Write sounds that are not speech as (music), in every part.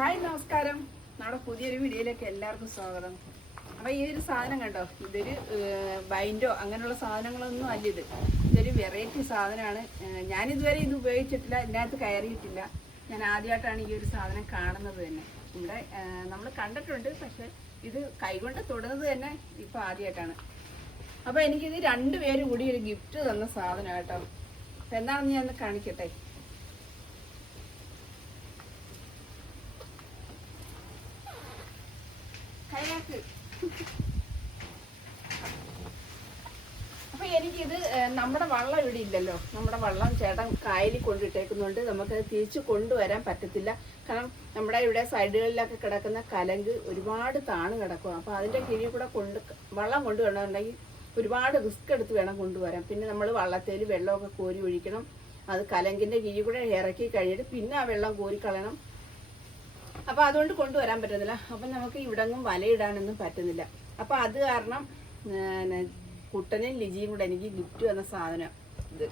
Hi നമസ്കാരം. നമ്മുടെ പുതിയൊരു വീഡിയോയിലേക്ക് എല്ലാവർക്കും സ്വാഗതം. അപ്പോൾ ഈ ഒരു സാധനം കണ്ടോ? ഇതൊരു ബൈൻഡോ അങ്ങനെയുള്ള സാധനങ്ങളൊന്നും അല്ല ഇത്. ഇതൊരു വെറൈറ്റി സാധനമാണ്. ഞാനിതുവരെ ഇത് ഉപയോഗിച്ചിട്ടില്ല ഇതിനകത്ത് കയറിയിട്ടില്ല. ഞാൻ ആദ്യമായിട്ടാണ് ഈ ഒരു സാധനം കാണുന്നത് തന്നെ. ഇവിടെ നമ്മൾ കണ്ടിട്ടുണ്ട് പക്ഷെ ഇത് കൈകൊണ്ട് തൊടുന്നത് തന്നെ ഇപ്പോൾ ആദ്യമായിട്ടാണ്. അപ്പോൾ എനിക്കിത് രണ്ടുപേരും കൂടി ഒരു ഗിഫ്റ്റ് തന്ന സാധനം കേട്ടോ എന്താണെന്ന് ഞാൻ കാണിക്കട്ടെ കയാക്ക് അപ്പൊ എനിക്കിത് ഏഹ്, നമ്മുടെ വള്ളം ഇവിടെ ഇല്ലല്ലോ. നമ്മുടെ വള്ളം ചേട്ടൻ കായലിൽ കൊണ്ടിട്ടേക്കുന്നുണ്ട്. നമുക്ക് തിരിച്ചു കൊണ്ടുവരാൻ പറ്റത്തില്ല. കാരണം നമ്മുടെ ഇവിടെ സൈഡുകളിലൊക്കെ കിടക്കുന്ന കലങ്ക് ഒരുപാട് താണ് കിടക്കും. അപ്പോൾ അതിന്റെ കീഴിൽ കൂടെ കൊണ്ട് വള്ളം കൊണ്ടുവരണമെന്നുണ്ടെങ്കിൽ ഒരുപാട് റിസ്ക് എടുത്ത് വേണം കൊണ്ടുവരാൻ. പിന്നെ നമ്മൾ വള്ളത്തേൽ വെള്ളമൊക്കെ കോരി ഒഴിക്കണം. അത് കലങ്കിന്റെ കീഴിൽ കൂടെ ഇറക്കി കഴിഞ്ഞിട്ട് പിന്നെ ആ വെള്ളം കോരിക്കളയണം അപ്പോൾ അപ്പൊ അതുകൊണ്ട് കൊണ്ടുവരാൻ പറ്റുന്നില്ല അപ്പം നമുക്ക് ഇവിടെങ്ങും വലയിടാനൊന്നും പറ്റുന്നില്ല. അപ്പോൾ അത് കാരണം കുട്ടനും ലിജിയും കൂടെ എനിക്ക് ഗിഫ്റ്റ് വന്ന സാധനം ഇത്.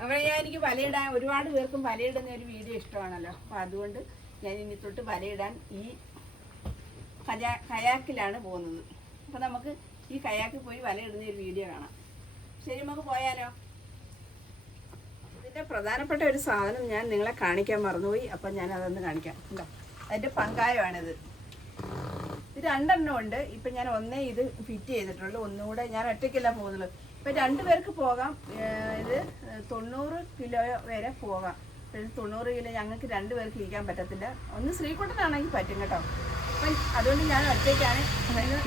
അവിടെ ഞാൻ എനിക്ക് വലയിടാൻ ഒരുപാട് പേർക്കും വലയിടുന്ന ഒരു വീഡിയോ ഇഷ്ടമാണല്ലോ. അപ്പൊ അതുകൊണ്ട് ഞാൻ ഇനി തൊട്ട് വലയിടാൻ ഈ കയാക്കിലാണ് പോകുന്നത്. അപ്പൊ നമുക്ക് ഈ കയാക്കിൽ പോയി വലയിടുന്ന ഒരു വീഡിയോ കാണാം. ശരി നമുക്ക് പോയാലോ? ഇതിന്റെ പ്രധാനപ്പെട്ട ഒരു സാധനം ഞാൻ നിങ്ങളെ കാണിക്കാൻ മറന്നുപോയി. അപ്പം ഞാൻ അതൊന്ന് കാണിക്കാം. എന്താ അതിന്റെ പങ്കായമാണിത്. ഇത് രണ്ടെണ്ണം ഉണ്ട്. ഇപ്പൊ ഞാൻ ഒന്നേ ഇത് ഫിറ്റ് ചെയ്തിട്ടുള്ളൂ. ഒന്നുകൂടെ ഞാൻ ഒറ്റയ്ക്കല്ല പോകുന്നുള്ളൂ. ഇപ്പൊ രണ്ട് പേർക്ക് പോകാം. ഇത് തൊണ്ണൂറ് കിലോ വരെ പോകാം. തൊണ്ണൂറ് കിലോ ഞങ്ങൾക്ക് രണ്ട് പേർക്ക് ഇരിക്കാൻ പറ്റത്തില്ല. ഒന്ന് ശ്രീകുട്ടനാണെങ്കിൽ പറ്റും കേട്ടോ. അപ്പം അതുകൊണ്ട് ഞാൻ ഒറ്റയ്ക്കാണ്.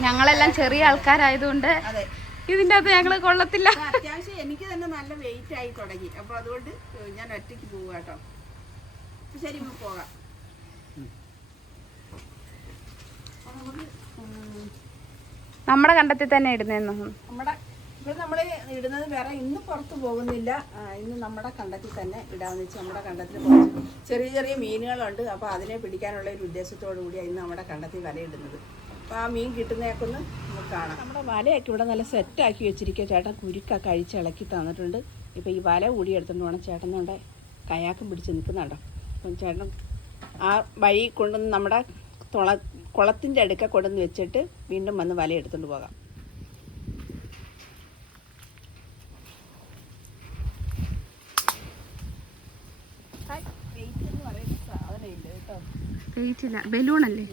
ഞങ്ങളെല്ലാം ചെറിയ ആൾക്കാരായതുകൊണ്ട് അതെ. ഇതിന്റെ അകത്ത് ഞങ്ങൾ കൊള്ളത്തില്ല. അത്യാവശ്യം എനിക്ക് തന്നെ നല്ല വെയിറ്റ് ആയി തുടങ്ങി. അപ്പൊ അതുകൊണ്ട് ഞാൻ ഒറ്റയ്ക്ക് പോവാട്ടോ ശരി പോകാം അപ്പൊ നമുക്ക് ഉം, നമ്മുടെ കണ്ടത്തിൽ തന്നെ ഇടുന്നെന്നു നമ്മുടെ ഇവിടെ നമ്മൾ ഇടുന്നത് വേറെ ഇന്ന് പുറത്ത് പോകുന്നില്ല. ഇന്ന് നമ്മുടെ കണ്ടത്തിൽ തന്നെ ഇടാമെന്ന് വെച്ചാൽ നമ്മുടെ കണ്ടത്തിൽ ചെറിയ ചെറിയ മീനുകളുണ്ട്. അപ്പോൾ അതിനെ പിടിക്കാനുള്ള ഒരു ഉദ്ദേശത്തോടു കൂടിയാണ് ഇന്ന് നമ്മുടെ കണ്ടത്തിൽ വലയിടുന്നത്. അപ്പോൾ ആ മീൻ കിട്ടുന്നതൊക്കെ ഒന്ന് നമുക്ക് കാണാം. നമ്മുടെ വലയൊക്കെ ഇവിടെ നല്ല സെറ്റാക്കി വെച്ചിരിക്കുക ചേട്ടൻ കുരുക്കൊക്കെ കഴിച്ച് ഇളക്കി തന്നിട്ടുണ്ട്. ഇപ്പോൾ ഈ വല കൂടി എടുത്തുകൊണ്ട് പോകണം ചേട്ടൻ നമ്മുടെ കയാക്കം പിടിച്ച് നിൽക്കുന്നുണ്ടോ അപ്പം ചേട്ടൻ ആ വഴി കൊണ്ടുവന്ന് നമ്മുടെ തുള കുളത്തിന്റെ അടുക്ക കൊണ്ടുവന്ന് വെച്ചിട്ട് വീണ്ടും വന്ന് വല എടുത്തുകൊണ്ട് പോകാം. വെയിറ്റ് എന്ന് പറയുന്ന സാധനമില്ല കേട്ടോ വെയിറ്റ് ബലൂൺ അല്ലേ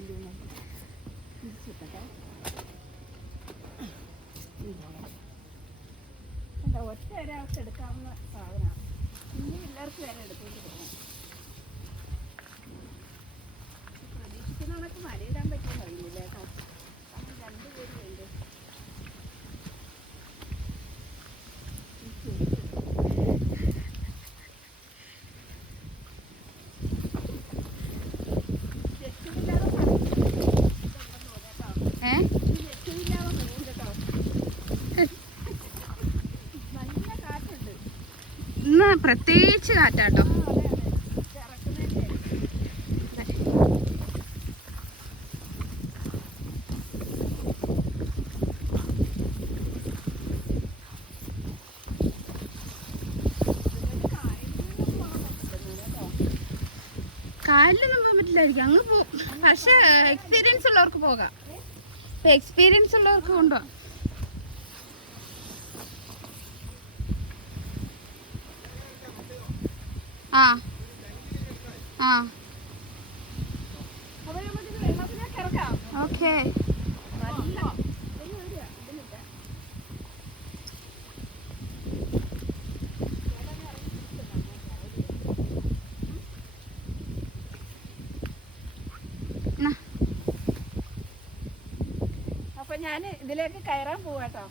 എന്താ ഒറ്റ ഒരാൾക്ക് എടുക്കാവുന്ന സാധനമാണ്. ഇനി എല്ലാവർക്കും വരെ എടുത്തോണ്ട് പോകണം പ്രതീക്ഷിക്കുന്ന കണക്ക് മലയിടാൻ പറ്റുമെന്ന് അറിയില്ല കേട്ടോ കാരണം രണ്ടുപേരും ഉണ്ട് ഏ നല്ല കാറ്റുണ്ട് ഇന്ന് പ്രത്യേകിച്ച് കാറ്റാട്ടോ. കാലിലൊന്നും പോകാൻ പറ്റില്ലായിരിക്കും. അങ്ങ് പോകും പക്ഷെ എക്സ്പീരിയൻസ് ഉള്ളവർക്ക് പോകാം. എക്സ്പീരിയൻസ് ഉള്ളവർക്ക് കൊണ്ടുപോകാം. ആ. ആ. ഓക്കെ. അപ്പൊ ഞാൻ ഇതിലേക്ക് കയറാൻ പോവാട്ടോ.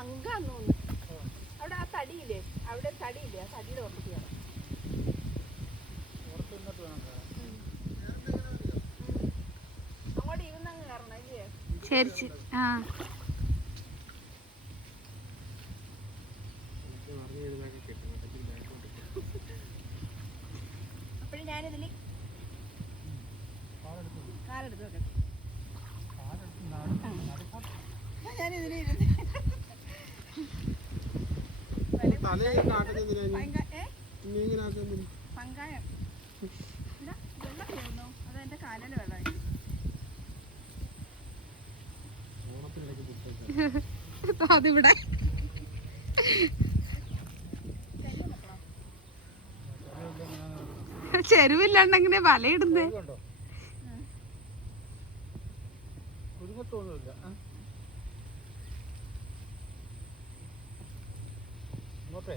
ഇത് തോന്നുന്നു അവിടെ ആ തടിയില്ലേ? അവിടെ തടിയില്ലേ? ആ തടിയുടെ ഉറപ്പിച്ച് അങ്ങോട്ട് ഇരുന്നങ്ങ് കയറണം അല്ലേ ശരി. ആ ഞാൻ ഇതിന് ഇരുന്ന് തലയൊക്കെ ആട്ടുന്നതിനാ പങ്ക- ഏ? നീ ഇങ്ങനെ ആക്കുന്നതിന് പങ്കായം. വെള്ളം വെള്ളമായി. അതിവിടെ. ചെരുവില്ലാണ്ടെങ്ങനെ വലയിടുന്നേ? കണ്ടോ കുടുങ്ങത്തൊന്നുമില്ല ആ? ഇങ്ങോട്ടേ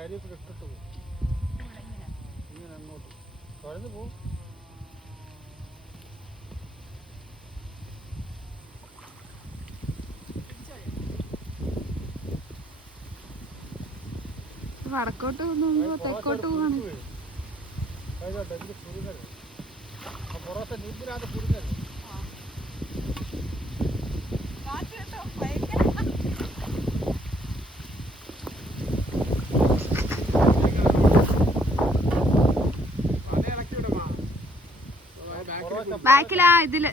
ഈ അരിയൊക്കെ ഇട്ടിട്ട് പോകും. ഇങ്ങനെ അങ്ങോട്ട്. തുഴഞ്ഞു പോകും വടക്കോട്ട് പോകുമ്പോ തെക്കോട്ട് പോവാണ്. നീന്തിനകത്ത് പല ഇളക്കി വിടമാ ബാക്കിലാ ഇതിൽ കാലെടുത്ത് പോയിക്കോട്ടെ കാൽ മേളിലെടുത്ത് വെക്കാവോ കാൽ ശരീരത്തിനടുത്തോട്ട് പോയി ഇതിൽ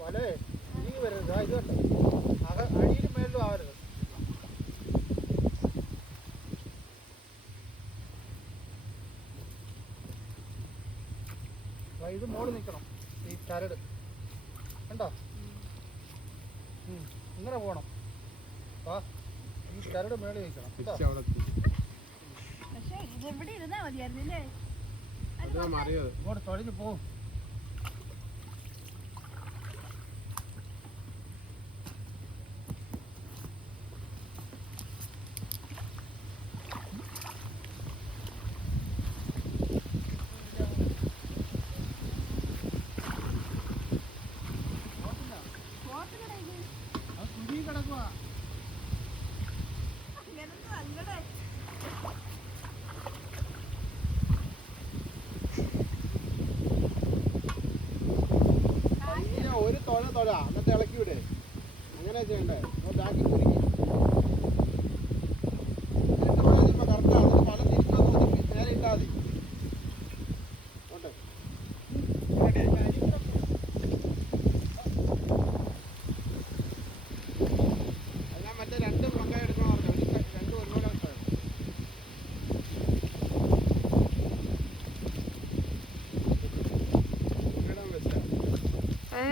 വലേ നീ വരരുത്. അടിയിലും ആവരുത്. ഇത് മോൾ നിൽക്കണം. ഈ ചരട് കണ്ടോ? ഇങ്ങനെ പോണം. വാ ഈ കരട് മേളിൽ വെക്കണം പക്ഷെ ഇതെവിടെ ഇരുന്നാ മതിയായിരുന്നില്ലേ? ഇങ്ങോട്ട് തൊഴിഞ്ഞു പോവും കിടക്കുക ഇങ്ങനെ ഒരു തൊഴ എന്നിട്ട് ഇളക്കി വിടേ. അങ്ങനെ ചെയ്യണ്ടേ. ബാക്കി കറക്റ്റാണ് പല തിരിച്ചു നേരെ ഇട്ടാൽ മതി ഓട്ടെ അത് ഞാൻ മറ്റേ രണ്ട് പങ്കായ എടുക്കണം പറഞ്ഞു ഒരു രണ്ട് ഒരുപോലെ എടുക്കണം ഇടാൻ വെച്ചാ ഏ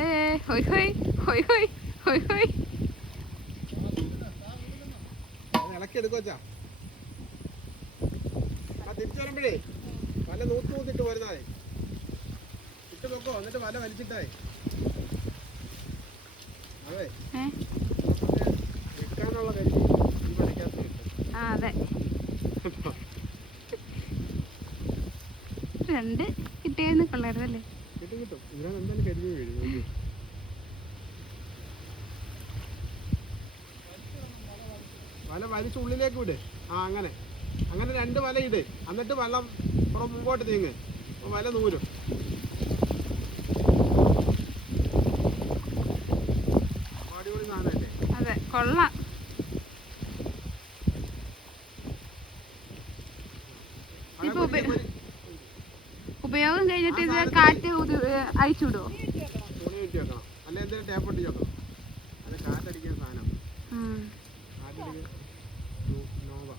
ഹൊയ് ഹൊയ് ഹൊയ് ഹൊയ് ഹൊയ് ഹൊയ് അത് ഇളക്കി എടുക്കുവച്ചാ ആ തിരിച്ചു വരുമ്പോഴേ വല നൂത്ത് നൂത്തിട്ട് വരുന്നതേ ഇട്ട് വെക്കോ എന്നിട്ട് വല വലിച്ചിട്ടായി. അതെ. ഈ വലയ്ക്കകത്ത് കിട്ടും രണ്ട് കിട്ടിയെന്ന് കൊള്ളായിരുന്നല്ലേ കിട്ടും കിട്ടും. ഇതിനകത്ത് എന്തായാലും വീഴും നോക്കി. വല വലിച്ച് ഉള്ളിലേക്ക് വിട്. ആ അങ്ങനെ. അങ്ങനെ രണ്ട് വല ഇട്. എന്നിട്ട് വെള്ളം പുറം മുമ്പോട്ട് നീങ്ങ്. വല നൂരും. അടിപൊളി സാധനമല്ലേ? അതെ കൊള്ളാം. ഉപയോഗം കഴിഞ്ഞിട്ട് ഇത് കാറ്റ് ഏ, അഴിച്ചുവിടുവോ തുണി കെട്ടി വെക്കണം. അല്ലെ എന്തെങ്കിലും ടേപ്പ് ഇട്ടി വെക്കണം. അത് കാറ്റടിക്കാൻ സാധനം. നോവ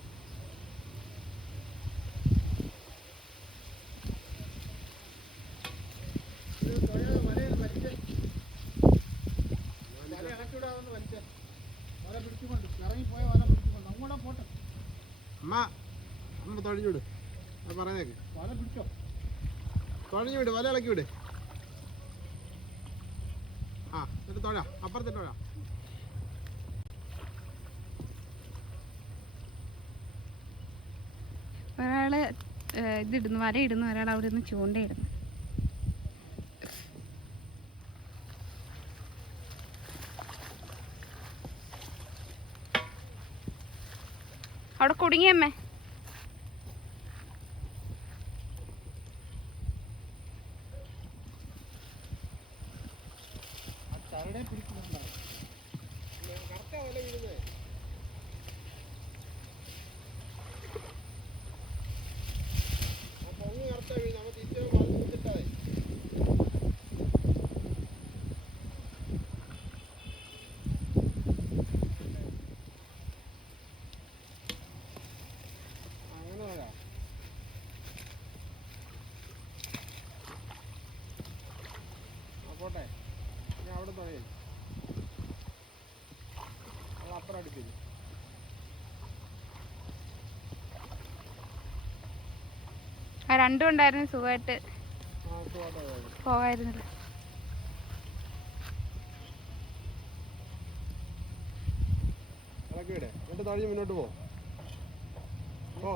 അങ്ങോട്ടാ അമ്മ അമ്മ തൊഴിഞ്ഞു വിട് പറയുന്നേക്ക്. വല പിടിച്ചോ. തൊഴിഞ്ഞു വിട് വല ഇളക്കി വിട് ആ എന്നിട്ട് തൊഴ അപ്പുറത്തിട്ട് തൊഴ ഒരാൾ ഏ, ഇതിടുന്നു വലയിടുന്നു ഒരാൾ അവിടെ നിന്ന് ചൂണ്ടയിടുന്നു. അവിടെ കുടുങ്ങിയമ്മേ പോട്ടെ? ഞാൻ അവിടെ തുഴയും നമ്മൾ അപ്പുറം ആ രണ്ടും ഉണ്ടായിരുന്നു സുഖമായിട്ട് പോകായിരുന്നില്ല. ഇളക്കിയിടെ എന്നിട്ട് തഴഞ്ഞ് മുന്നോട്ട് പോ. ഓ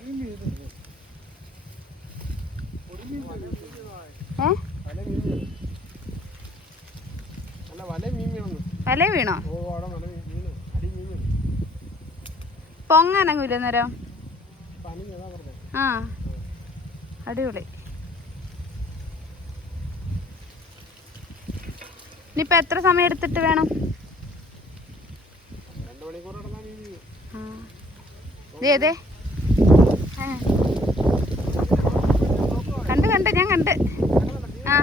മീൻ വീണോ? പൊങ്ങാനങ്ങൂല നേരം ആ. അടിപൊളി. ഇനിയിപ്പോ എത്ര സമയം എടുത്തിട്ട് വേണം? രണ്ട് മണിക്കൂർ കിടന്നാൽ മീൻ വീഴും ആ. ദേ ദേ ആ. കണ്ട് കണ്ട് ഞാൻ കണ്ട് ആ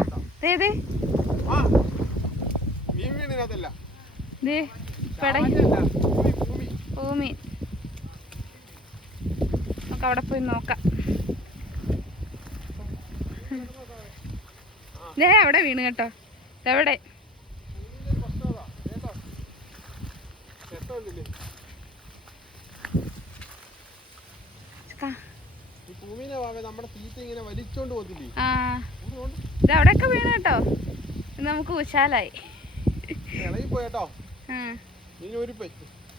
പെടങ്ങി ഭൂമി നമുക്ക് അവിടെ പോയി നോക്കാം. ദേ അവിടെ വീണ് കേട്ടോ. എവിടെ ആ ഇത് അവിടെയൊക്കെ വീണ് കേട്ടോ. നമുക്ക് ഉശാലായി.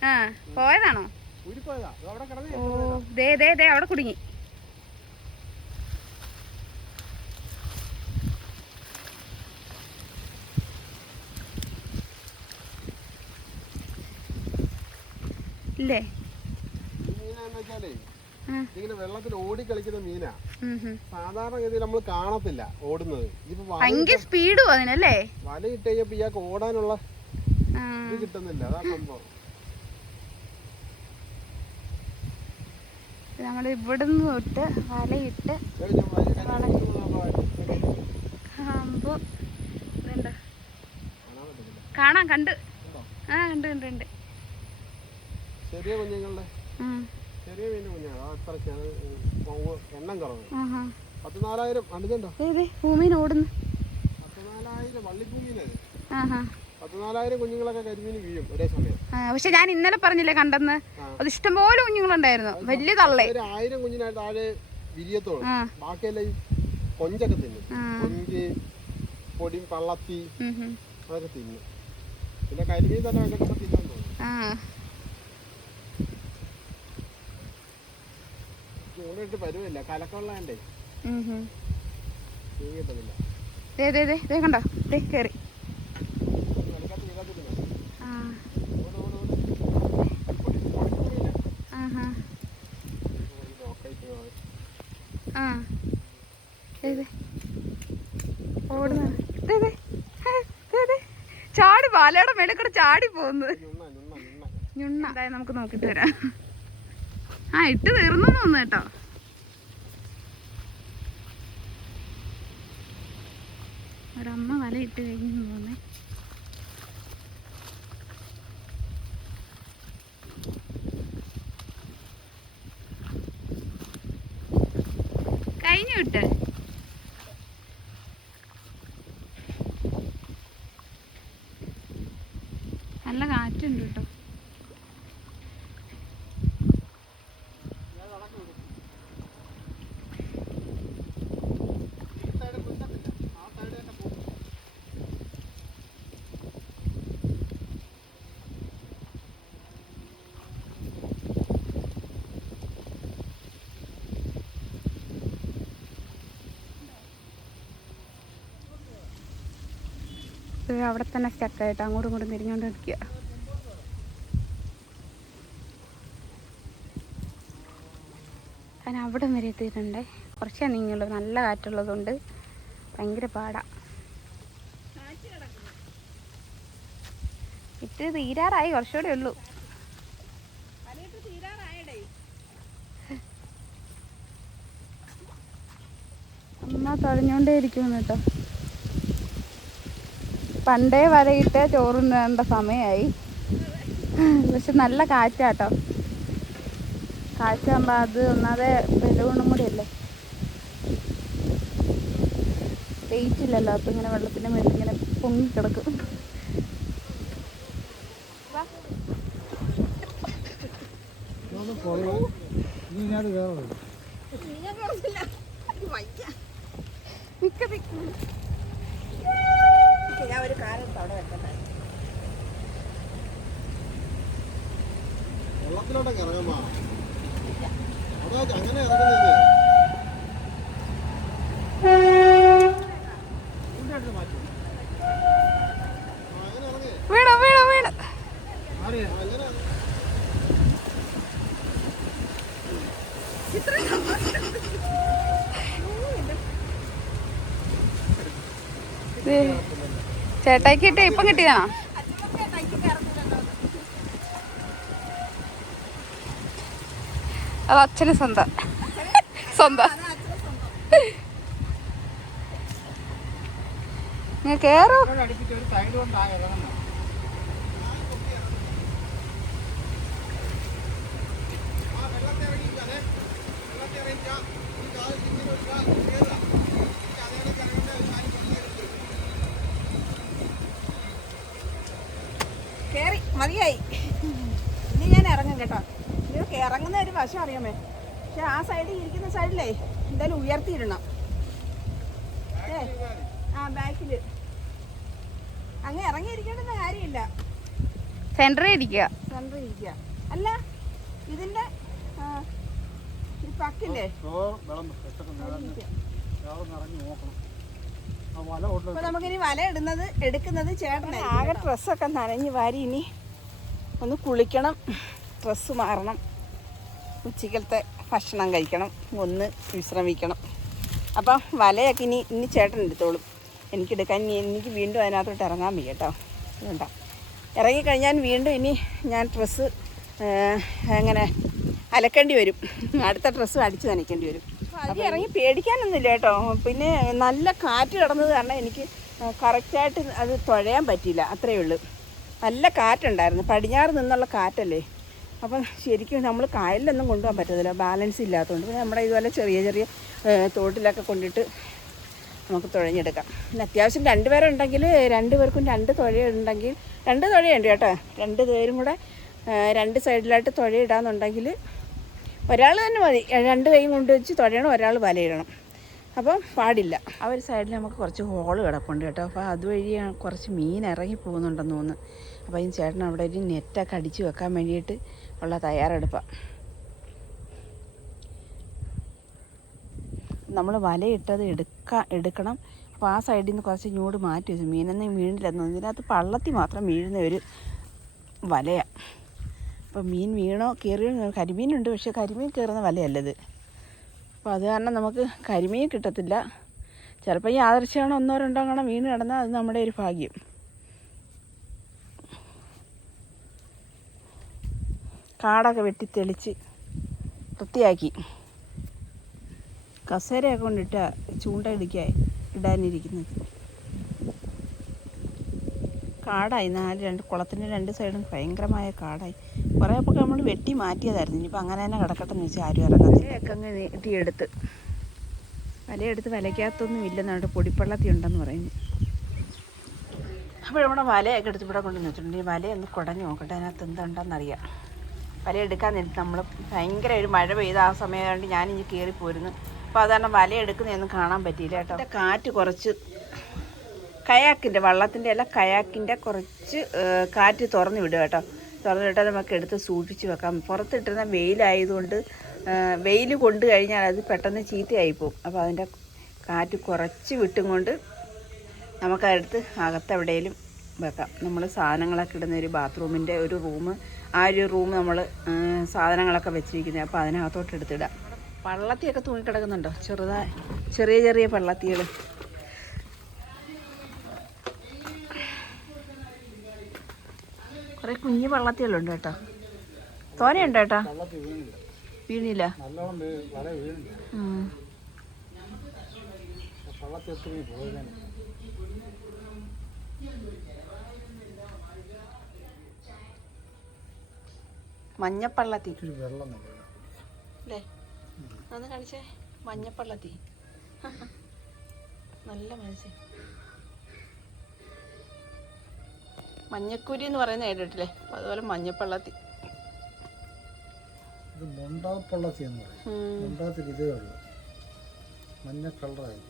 ആ. പോയതാണോ? ഓ ദേ ദേ ദേ അവിടെ കുടുങ്ങി. ഇല്ലേ? ഇങ്ങനെ വെള്ളത്തിൽ ഓടി കളിക്കുന്ന മീനാ. സാധാരണഗതിയിൽ നമ്മൾ കാണത്തില്ല ഓടുന്നത്. ഭയങ്കര സ്പീഡും അതിനല്ലേ? വല ഇട്ട് കഴിഞ്ഞപ്പോ ഇയാൾക്ക് ഓടാനുള്ള ഇത് കിട്ടുന്നില്ല. അതാ സംഭവം. നമ്മൾ ഇവിടുന്ന് തൊട്ട് വലയിട്ട് ഇതുണ്ടോ? കാണാൻ കാണാം കണ്ട്? ആ കണ്ട് കണ്ട് കണ്ട് ചെറിയ കുഞ്ഞുങ്ങളുടെ. ചെറിയ മീന്റെ കുഞ്ഞാണ്? അത്ര എണ്ണം കുറവ്. പത്ത് നാലായിരം ദേ ഭൂമിയിൽ ഓടുന്നു. പത്ത് നാലായിരം വള്ളിഭൂമിയിലേ. ആഹാ. പത്ത് നാലായിരം കുഞ്ഞുങ്ങളൊക്കെ കരിമീൻ വീഴും ഒരേ സമയം. പക്ഷെ ഞാൻ ഇന്നലെ പറഞ്ഞില്ലേ കണ്ടെന്ന്. അത് ഇഷ്ടംപോലെ കുഞ്ഞുങ്ങളുണ്ടായിരുന്നു. വലിയ തള്ളേ. ഒരു ആയിരം കുഞ്ഞിനായി താഴെ വിരിയത്തോളൂ. ബാക്കിയെല്ലാം കൊഞ്ചൊക്കെ തിന്നും. കൊഞ്ച് പൊടി പള്ളത്തി. അതൊക്കെ തിന്നും. പിന്നെ കരിമീൻ തന്നെ വെക്കട്ടപ്പോൾ തിന്നാൻ തോന്നും ആ ചൂണ്ടിട്ട് പരുവല്ല കലക്കൊള്ളാണ്ടേ ഉം, ഉം. മീൻ കിട്ടുന്നില്ല ദേ ദേ ദേ ദേ കണ്ടോ ദേ കേറി കലക്കത്ത് വീഴത്തില്ല ആ ഓട് ഓട് ഓട് ആ. ദേ ഓടുന്നു. ദേ ചാടി പാലയുടെ മേലെ കൂടെ ചാടി പോകുന്നത്. ഞുണ്ണ നമുക്ക് നോക്കിട്ട് വരാം ആ ഇട്ട് തീർന്നു തോന്നുന്നു കേട്ടോ. ഒരമ്മ വല ഇട്ട് കഴിഞ്ഞു തോന്നേ കഴിഞ്ഞു വിട്ട് നല്ല കാറ്റുണ്ട് കേട്ടോ ഈ സൈഡ് കുത്തത്തില്ല ആ സൈഡ് തന്നെ പോകും ഇത് അവിടെ തന്നെ സ്റ്റക്കായിട്ട് അങ്ങോട്ടും ഇങ്ങോട്ടും തിരിഞ്ഞുകൊണ്ട് നിൽക്കുക ഞാൻ അവിടെ വരെ എത്തിയിട്ടുണ്ടേ. കുറച്ചേ നീങ്ങുള്ളൂ. നല്ല കാറ്റുള്ളതുകൊണ്ട് ഭയങ്കര പാടാ. ഇത് തീരാറായി. കുറച്ചുകൂടെ ഉള്ളൂ. അമ്മ തൊഴഞ്ഞോണ്ടേ ഇരിക്കുന്നു കേട്ടോ. പണ്ടേ വലയിട്ട് ചോറുണ്ണേണ്ട സമയമായി. പക്ഷെ നല്ല കാറ്റാട്ടോ. കാറ്റാകുമ്പോൾ അത് ഒന്നാതെ ബലൂണും കൂടി അല്ലേ? വെയിറ്റ് ഇല്ലല്ലോ അപ്പം ഇങ്ങനെ വെള്ളത്തിന്റെ മേളിൽ ഇങ്ങനെ പൊങ്ങി കിടക്കും. നിക്ക നിക്ക. ഞാൻ ഒരു കാര്യം അവിടെ വെക്കട്ടെ വെള്ളത്തിലോട്ടൊക്കെ ഇറങ്ങാൻ അതാ അങ്ങനെ ഇറങ്ങുന്നില്ലേ. വീണ വീണ വീണ. ഇറങ്ങ്. ചേട്ടായിക്ക് കിട്ടിയ? ഇപ്പം കിട്ടിയതാണോ അത് അച്ഛന് സ്വന്തം. സ്വന്തം. നിങ്ങൾ ഒരു സൈഡ് കൊണ്ടാ ഇറങ്ങുന്നത്. ആ, വെള്ളത്തിൽ ഇറങ്ങിയിരിക്കാനേ. വെള്ളത്തിൽ ഇറങ്ങിച്ചാ, ഈ കാലിൽ ഇങ്ങനെ ഒരു കാൽ കേറുക. ഈ അതേകണക്ക് ഇറങ്ങേണ്ട ഒരു കാൽ കൊണ്ടുവരുന്നത്. കേറി മതിയായി. ഇനി ഞാൻ ഇറങ്ങും കേട്ടോ. ഇതൊക്കെ ഇറങ്ങുന്ന ഒരു വശം അറിയാമേ. പക്ഷെ ആ സൈഡിൽ ഇരിക്കുന്ന സൈഡിലേ എന്തായാലും ഉയർത്തിയിടണം. ഏ ആ ബാക്കിൽ അങ്ങ് ഇറങ്ങിയിരിക്കേണ്ടുന്ന കാര്യമില്ല. സെന്ററിൽ ഇരിക്കുക. സെന്ററിൽ ഇരിക്കുക. അല്ല ഈ പക്കില്ലേ? നമുക്കിനി വല ഇടുന്നത് എടുക്കുന്നത് ചേട്ടനെ ആകെ ഡ്രസ്സൊക്കെ നനഞ്ഞ് വാരി ഇനി ഒന്ന് കുളിക്കണം ഡ്രസ്സ് മാറണം ഉച്ചക്കലത്തെ ഭക്ഷണം കഴിക്കണം ഒന്ന് വിശ്രമിക്കണം. അപ്പം വലയൊക്കെ ഇനി ഇനി ചേട്ടൻ എടുത്തോളും. എനിക്കെടുക്കാൻ ഇനി എനിക്ക് വീണ്ടും അതിനകത്തോട്ട് ഇറങ്ങാൻ വയ്യ കേട്ടോ. വേണ്ട ഇറങ്ങിക്കഴിഞ്ഞാൽ വീണ്ടും ഇനി ഞാൻ ഡ്രസ്സ് അങ്ങനെ അലക്കേണ്ടി വരും. അടുത്ത ഡ്രസ്സ് അടിച്ച് നനയ്ക്കേണ്ടി വരും. അത് ഇറങ്ങി പേടിക്കാനൊന്നുമില്ല കേട്ടോ. പിന്നെ നല്ല കാറ്റ് കിടന്നത് കാരണം എനിക്ക് കറക്റ്റായിട്ട് അത് തുഴയാൻ പറ്റിയില്ല. അത്രയേ ഉള്ളൂ. നല്ല കാറ്റുണ്ടായിരുന്നു. പടിഞ്ഞാറ് നിന്നുള്ള കാറ്റല്ലേ? അപ്പം ശരിക്കും നമ്മൾ കായലിലൊന്നും കൊണ്ടുപോകാൻ പറ്റത്തില്ല. ബാലൻസ് ഇല്ലാത്തതുകൊണ്ട്. പിന്നെ നമ്മുടെ ഇതുപോലെ ചെറിയ ചെറിയ തോട്ടിലൊക്കെ കൊണ്ടിട്ട് നമുക്ക് തുഴഞ്ഞെടുക്കാം. പിന്നെ അത്യാവശ്യം രണ്ട് പേരുണ്ടെങ്കിൽ രണ്ട് പേർക്കും രണ്ട് തുഴയുണ്ടെങ്കിൽ രണ്ട് തുഴയുണ്ട് കേട്ടോ. രണ്ട് പേരും കൂടെ രണ്ട് സൈഡിലായിട്ട് തുഴയിടാന്നുണ്ടെങ്കിൽ ഒരാൾ തന്നെ മതി. രണ്ട് കൈയും കൊണ്ട് വെച്ച് തുഴയണം ഒരാൾ വലയിടണം. അപ്പം പാടില്ല. ആ ഒരു സൈഡിൽ നമുക്ക് കുറച്ച് ഹോൾ കിടപ്പുണ്ട് കേട്ടോ. അപ്പോൾ അതുവഴി കുറച്ച് മീൻ ഇറങ്ങി പോകുന്നുണ്ടെന്ന് തോന്നുന്നു. അപ്പോൾ അതിന് ചേട്ടൻ അവിടെ ഒരു നെറ്റൊക്കെ അടിച്ച് വെക്കാൻ വേണ്ടിയിട്ട് ഉള്ള തയ്യാറെടുപ്പാണ് നമ്മൾ വലയിട്ടത് എടുക്കാൻ എടുക്കണം. അപ്പോൾ ആ സൈഡിൽ നിന്ന് കുറച്ച് ഇങ്ങോട്ട് മാറ്റി വെച്ചു. മീനൊന്നും വീണില്ലെന്ന് ഇതിനകത്ത് പള്ളത്തി മാത്രം വീഴുന്ന ഒരു വലയാണ് അപ്പോൾ മീൻ വീണോ കയറിയോ കരിമീനുണ്ട് പക്ഷേ കരിമീൻ കയറുന്ന വലയല്ലത് അപ്പോൾ അത് കാരണം നമുക്ക് കരിമീൻ കിട്ടത്തില്ല. ചിലപ്പോൾ ഈ ആദർശമാണ് ഒന്നോ രണ്ടോ അങ്ങനെ മീൻ കിടന്നാൽ അത് നമ്മുടെ ഒരു ഭാഗ്യം. കാടൊക്കെ വെട്ടി തെളിച്ച് വൃത്തിയാക്കി. കസേരയൊക്കെ കൊണ്ടിട്ട് ചൂണ്ട ഇടിക്കാൻ ഇടാനിരിക്കുന്നത്. കാടായി. നാല് രണ്ട് കുളത്തിന്റെ രണ്ട് സൈഡും ഭയങ്കരമായ കാടായി. കുറേ ഒക്കെ നമ്മൾ വെട്ടി മാറ്റിയതായിരുന്നു. ഇനിയിപ്പോൾ അങ്ങനെ തന്നെ കിടക്കട്ടെ എന്ന് വെച്ചാൽ ആരും ഇറങ്ങത്തില്ല. ഒക്കെ അങ്ങ് നീട്ടിയെടുത്ത്. വലയെടുത്ത് വലയ്ക്കകത്തൊന്നും ഇല്ലെന്നാണ് പൊടിപ്പള്ളത്തി ഉണ്ടെന്ന് പറയുന്നു. അപ്പോൾ നമ്മുടെ വലയൊക്കെ എടുത്ത് ഇവിടെ കൊണ്ടു വെച്ചിട്ടുണ്ട്. ഈ വലയൊന്ന് കുടഞ്ഞ് നോക്കട്ടെ അതിനകത്ത് എന്തുണ്ടെന്നറിയാം. വല എടുക്കാൻ നേരത്ത് നമ്മൾ ഭയങ്കര ഒരു മഴ പെയ്ത ആ സമയമായതുകൊണ്ട് ഞാൻ ഇനി കയറി പോരുന്നു. അപ്പോൾ അതുകാരണം വല എടുക്കുന്നതൊന്നും കാണാൻ പറ്റിയില്ല കേട്ടോ. കാറ്റ് കുറച്ച് കയാക്കിന്റെ വള്ളത്തിന്റെ അല്ല കയാക്കിന്റെ കുറച്ച് കാറ്റ് തുറന്ന് വിടുക കേട്ടോ. തുറന്ന് വിട്ടാൽ നമുക്ക് എടുത്ത് സൂക്ഷിച്ച് വെക്കാം. പുറത്തിട്ടിരുന്ന വെയിലായതുകൊണ്ട് വെയിൽ കൊണ്ട് കഴിഞ്ഞാൽ അത് പെട്ടെന്ന് ചീത്തയായി പോകും. അപ്പോൾ അതിന്റെ കാറ്റ് കുറച്ച് വിട്ടും കൊണ്ട് നമുക്കടുത്ത് അകത്തെവിടെയും വെക്കാം. നമ്മൾ സാധനങ്ങളൊക്കെ ഇടുന്ന ഒരു ബാത്റൂമിന്റെ ഒരു റൂം ആ ഒരു റൂം നമ്മൾ സാധനങ്ങളൊക്കെ വെച്ചിരിക്കുന്നത്. അപ്പോൾ അതിനകത്തോട്ട് എടുത്തിടാം. പള്ളത്തിയൊക്കെ തൂങ്ങിക്കിടക്കുന്നുണ്ടോ? ചെറുതായി ചെറിയ ചെറിയ പള്ളത്തികൾ കുറേ കുഞ്ഞു പള്ളത്തികളുണ്ട് കേട്ടോ. തോനെയുണ്ട് കേട്ടോ വീണില്ല. മഞ്ഞപ്പള്ളത്തി. അന്ന് മഞ്ഞപ്പള്ളത്തി. (laughs) നല്ല മത്സ്യം മഞ്ഞക്കുരി എന്ന് പറയുന്ന കേട്ടിട്ടില്ലേ അപ്പൊ അതുപോലെ മഞ്ഞപ്പള്ളത്തി. ഇത് മൊണ്ടാപ്പള്ളത്തി എന്ന് പറയും. മൊണ്ടാത്തിൽ ഇതേ ഉള്ളൂ. മഞ്ഞ കളറായി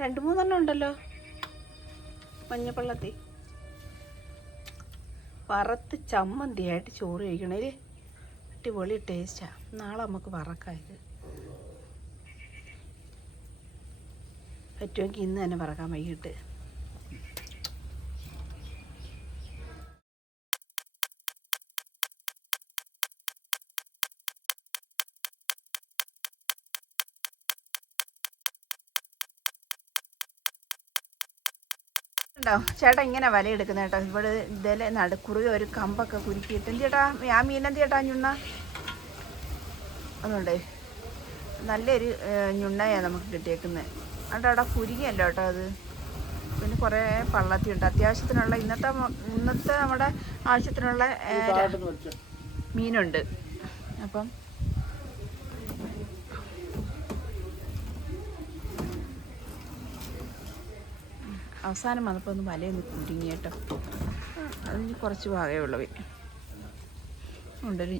രണ്ട് മൂന്നെണ്ണം ഉണ്ടല്ലോ? മഞ്ഞപ്പള്ളത്തി. വറുത്ത് ചമ്മന്തിയായിട്ട് ചോറ് കഴിക്കണേ. അടിപൊളി ടേസ്റ്റാണ് നാളെ നമുക്ക് വറക്കാം ഇത് പറ്റുമെങ്കിൽ ഇന്ന് തന്നെ വറക്കാം വൈകിട്ട്. ഉണ്ടോ? ചേട്ടാ ഇങ്ങനെ വല എടുക്കുന്ന കേട്ടോ. ഇവിടെ ഇതിലെ നടക്കുറുകെ ഒരു കമ്പൊക്കെ കുരുക്കിയിട്ട്. എന്ത് ചേട്ടാ? ആ മീൻ എന്ത് ചേട്ടാ ഞുണ്ണ? ഒന്നുണ്ടേ. നല്ലൊരു ഞുണ്ണയാണ് നമുക്ക് കിട്ടിയേക്കുന്നത് അതുകൊണ്ട് അവിടെ കുരുങ്ങിയല്ലോ കേട്ടോ അത്. പിന്നെ കുറേ പള്ളത്തിയുണ്ട്. അത്യാവശ്യത്തിനുള്ള ഇന്നത്തെ ഇന്നത്തെ നമ്മുടെ ആവശ്യത്തിനുള്ള മീനുണ്ട്. അപ്പം അവസാനം വന്നപ്പോൾ ഒന്ന് വലയൊന്ന് കുരുങ്ങി കേട്ടോ. അതിന് കുറച്ച് ഭാഗമേ ഉള്ളവേ ഉണ്ടൊരു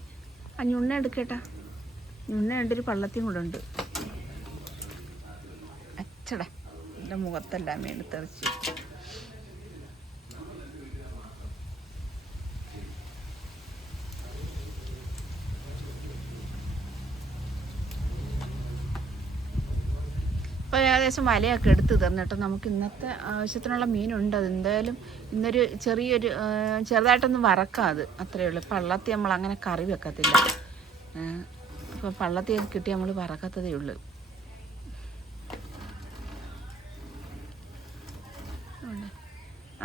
ആ ഞുണ്ണ എടുക്കേട്ടാ. ഞുണ്ണ ഉണ്ടൊരു പള്ളത്തിയും കൂടെ ഉണ്ട്. അച്ചട എന്റെ മുഖത്തെല്ലാം എടുത്തെറിച്ച് ഇപ്പോൾ ഏകദേശം വലയൊക്കെ എടുത്ത് തന്നിട്ട് നമുക്ക് ഇന്നത്തെ ആവശ്യത്തിനുള്ള മീനുണ്ട്. അത് എന്തായാലും ഇന്നൊരു ചെറിയൊരു ചെറുതായിട്ടൊന്നും വറക്കാം അത് അത്രയേ ഉള്ളൂ. പള്ളത്തി നമ്മൾ അങ്ങനെ കറി വെക്കത്തില്ല. അപ്പോൾ പള്ളത്തി കിട്ടി നമ്മൾ വറക്കത്തതേ ഉള്ളൂ.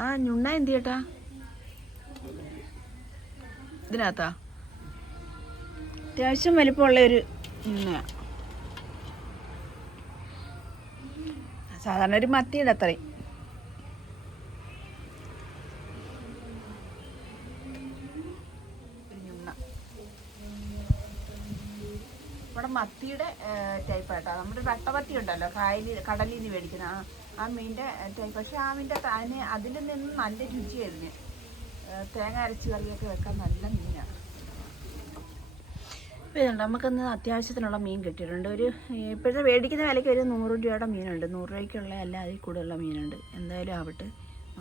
ആ ഞുണ്ണ എന്ത് ചേട്ടാ? ഇതിനകത്താ? അത്യാവശ്യം വലിപ്പമുള്ള ഒരു ഞുണ്ണയാണ് സാധാരണ ഒരു മത്തിയുടെ അത്രയും. ഇവിടെ മത്തിയുടെ ടൈപ്പ് കേട്ടോ നമ്മുടെ വട്ടമത്തി ഉണ്ടല്ലോ കായലിൽ കടലിൽ നിന്ന് മേടിക്കുന്ന ആ ആ മീനിന്റെ ടൈപ്പ് പക്ഷെ ആ മീന്റെ അതിന് അതിൽ നിന്ന് നല്ല രുചിയായിരുന്നു. തേങ്ങ അരച്ച് കറിയൊക്കെ വെക്കാൻ നല്ല അപ്പോൾ ഇതുണ്ട് നമുക്കിന്ന് അത്യാവശ്യത്തിനുള്ള മീൻ കിട്ടിയിട്ടുണ്ട്. ഒരു ഇപ്പോഴത്തെ മേടിക്കുന്ന വിലയ്ക്ക് ഒരു നൂറ് രൂപയുടെ മീനുണ്ട്. നൂറ് രൂപയ്ക്കുള്ള അല്ല അതിൽ കൂടുതലുള്ള മീനുണ്ട്. എന്തായാലും ആവട്ടെ.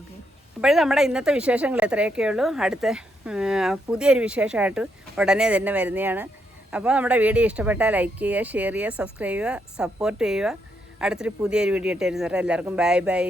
ഓക്കെ. അപ്പോഴും നമ്മുടെ ഇന്നത്തെ വിശേഷങ്ങൾ എത്രയൊക്കെ ഉള്ളൂ? അടുത്ത പുതിയൊരു വിശേഷമായിട്ട് ഉടനെ തന്നെ വരുന്നതാണ്. അപ്പോൾ നമ്മുടെ വീഡിയോ ഇഷ്ടപ്പെട്ടാൽ ലൈക്ക് ചെയ്യുക ഷെയർ ചെയ്യുക സബ്സ്ക്രൈബ് ചെയ്യുക സപ്പോർട്ട് ചെയ്യുക. അടുത്തൊരു പുതിയൊരു വീഡിയോ ഇട്ട് വരുന്നവരെ എല്ലാവർക്കും ബൈ ബൈ.